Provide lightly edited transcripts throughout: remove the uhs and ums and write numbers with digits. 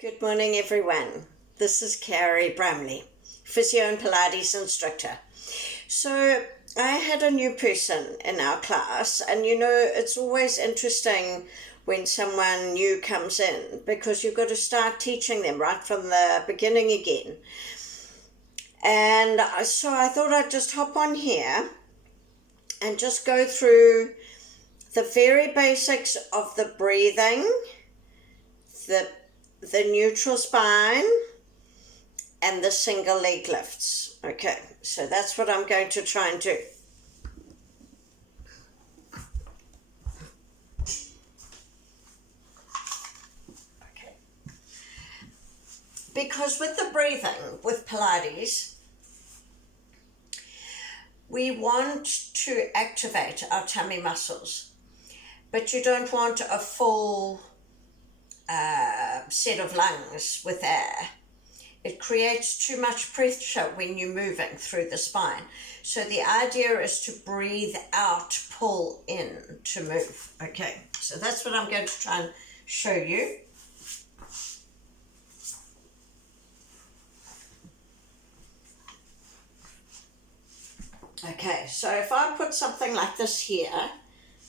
Good morning, everyone. This is Carrie Bramley, physio and Pilates instructor. So I had a new person in our class, and it's always interesting when someone new comes in because you've got to start teaching them right from the beginning again. And so I thought I'd just hop on here and just go through the very basics of the breathing, the neutral spine, and the single leg lifts. Okay, so that's what I'm going to try and do. Okay. Because with the breathing, with Pilates, we want to activate our tummy muscles, but you don't want a full set of lungs with air. It creates too much pressure when you're moving through the spine. So the idea is to breathe out, pull in to move. Okay, so that's what I'm going to try and show you. Okay, so if I put something like this here,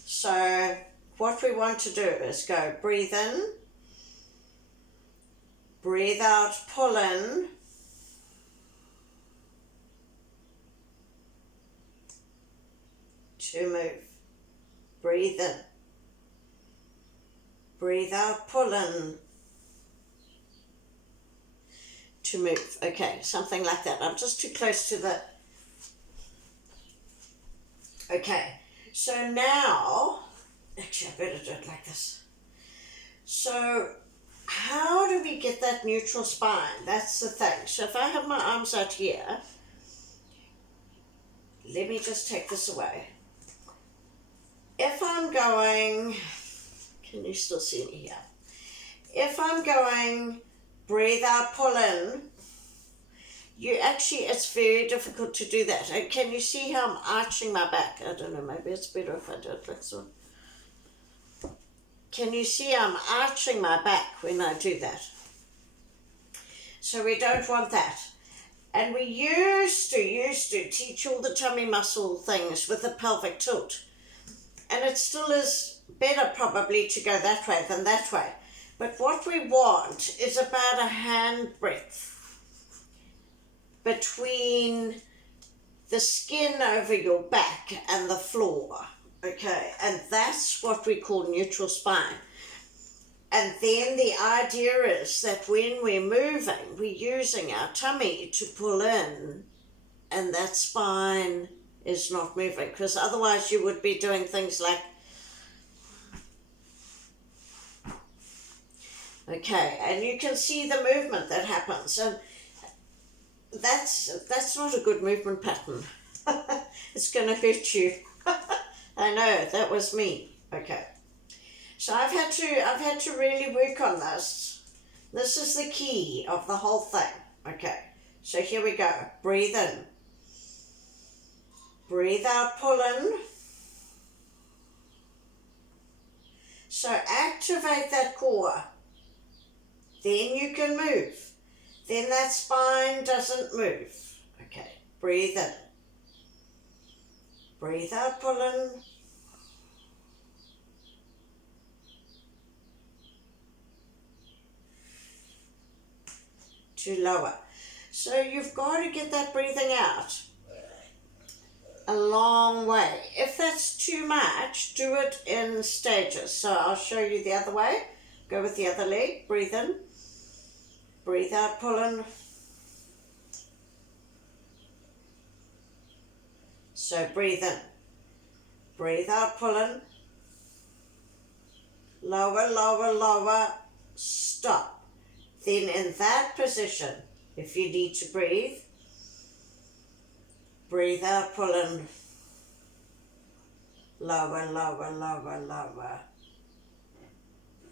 so what we want to do is go breathe in, breathe out, pull in, to move. Breathe in, breathe out, pull in, to move. Okay, something like that. I'm just too close to the... Okay, so now, actually I better do it like this. So how do we get that neutral spine? That's the thing. So if I have my arms out here, let me just take this away. If I'm going, can you still see me here? If I'm going, breathe out, pull in, it's very difficult to do that. And can you see how I'm arching my back? I don't know, maybe it's better if I do it like so. Can you see I'm arching my back when I do that? So we don't want that. And we used to teach all the tummy muscle things with the pelvic tilt. And it still is better probably to go that way than that way. But what we want is about a hand breadth between the skin over your back and the floor. Okay, and that's what we call neutral spine. And then the idea is that when we're moving, we're using our tummy to pull in, and that spine is not moving, because otherwise you would be doing things like... Okay, and you can see the movement that happens, and that's not a good movement pattern. It's going to hurt you. I know, that was me. Okay. So I've had to really work on this. This is the key of the whole thing. Okay. So here we go. Breathe in. Breathe out, pull in. So activate that core. Then you can move. Then that spine doesn't move. Okay. Breathe in. Breathe out, pull in. To lower. So you've got to get that breathing out a long way. If that's too much, do it in stages. So I'll show you the other way. Go with the other leg. Breathe in. Breathe out, pull in. So breathe in. Breathe out, pull in. Lower, lower, lower. Stop. Then in that position, if you need to breathe, breathe out, pull in. Lower, lower, lower, lower.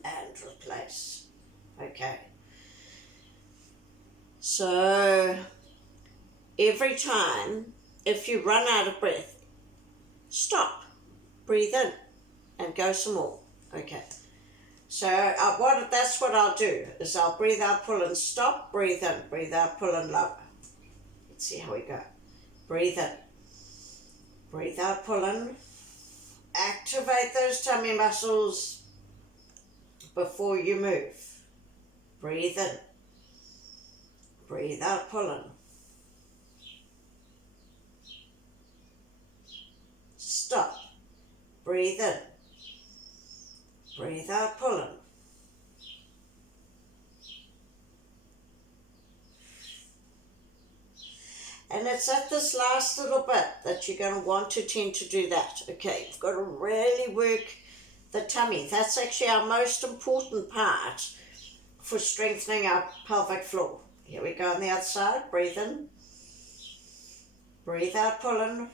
And replace. Okay. So every time, if you run out of breath, stop, breathe in, and go some more. Okay. So that's what I'll do, is I'll breathe out, pull and stop, breathe in, breathe out, pull and lower. Let's see how we go. Breathe in, breathe out, pull in. Activate those tummy muscles before you move. Breathe in, breathe out, pull in. Stop, breathe in, breathe out, pull in. And it's at this last little bit that you're going to want to tend to do that. Okay, you've got to really work the tummy. That's actually our most important part for strengthening our pelvic floor. Here we go on the outside. Breathe in. Breathe out, pull in.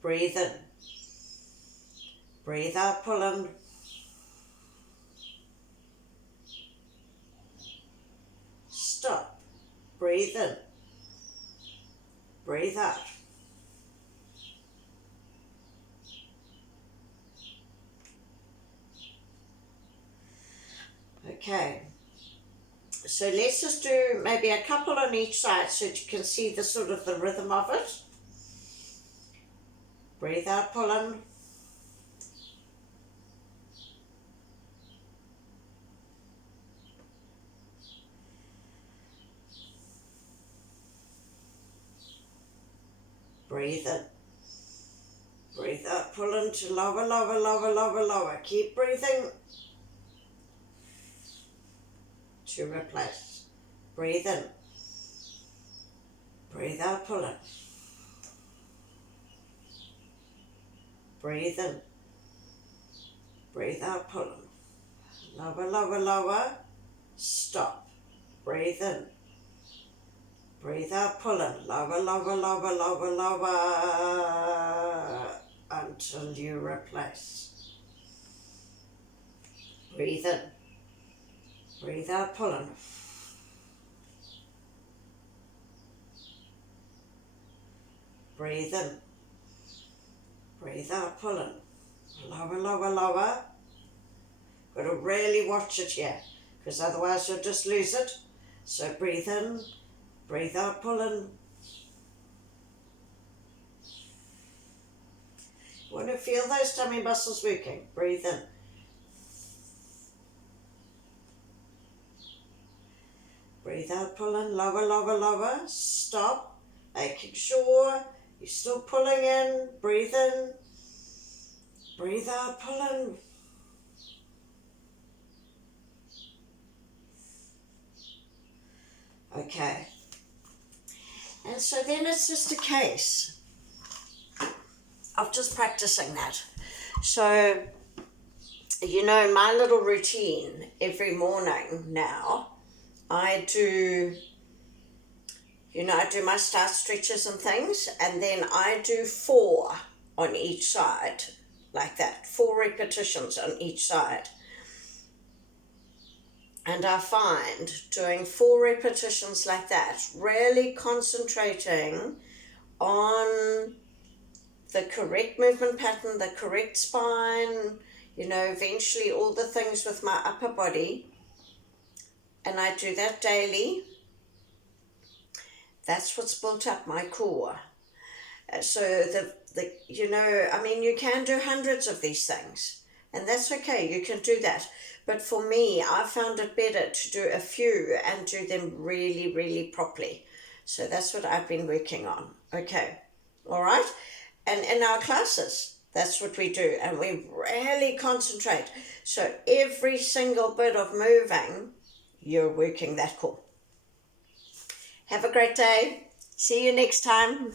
Breathe in. Breathe out, pull in. Stop. Breathe in. Breathe out. Okay. So let's just do maybe a couple on each side so that you can see the sort of the rhythm of it. Breathe out, pull in. Breathe in. Breathe out, pull into lower, lower, lower, lower, lower. Keep breathing. To replace. Breathe in. Breathe out, pull in. Breathe in. Breathe out, pull in. Lower, lower, lower. Stop. Breathe in. Breathe out, pull in. Lower, lower, lower, lower, lower. Until you replace. Breathe in. Breathe out, pull in. Breathe in. Breathe out, pull in. Lower, lower, lower. Got to really watch it here, because otherwise you'll just lose it. So breathe in. Breathe out, pull in. You want to feel those tummy muscles working. Breathe in. Breathe out, pull in. Lower, lower, lower. Stop. Making sure you're still pulling in. Breathe in. Breathe out, pull in. Okay. And so then it's just a case of just practicing that. So, you know, in my little routine every morning now, I do my start stretches and things, and then I do 4 on each side, like that, 4 repetitions on each side. And I find doing 4 repetitions like that, really concentrating on the correct movement pattern, the correct spine, eventually all the things with my upper body. And I do that daily. That's what's built up my core. So you can do hundreds of these things, and that's okay, you can do that. But for me, I found it better to do a few and do them really, really properly. So that's what I've been working on. Okay, all right? And in our classes, that's what we do, and we really concentrate. So every single bit of moving, you're working that core. Have a great day. See you next time.